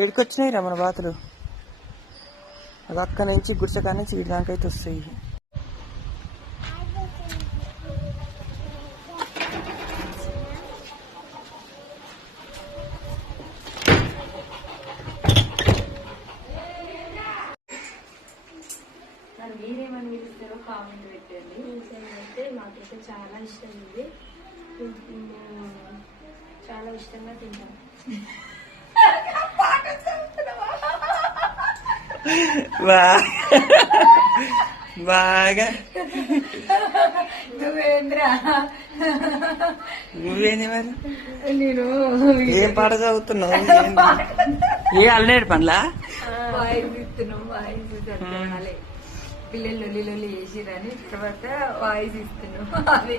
ఏడుకొచ్చినాయి రా మన బాతులు. అది అక్క నుంచి గుడిసెకా నుంచి వీడి దానికైతే వస్తాయి. మీరేమని పిలుస్తారో కామెంట్ పెట్టండి. అయితే మాకైతే చాలా ఇష్టం ఇది, చాలా ఇష్టంగా తింటాం. బాగా నువ్వేంద్రా నువ్వేంది మరి? నేను ఏం పాట చదువుతున్నావు? ఏ అల్లనేడు పనులా వాయిస్ ఇస్తున్నాం. వాయిస్ పిల్లలు లొల్లి లొల్లి చేసిరని తర్వాత వాయిస్ ఇస్తున్నాం. అదే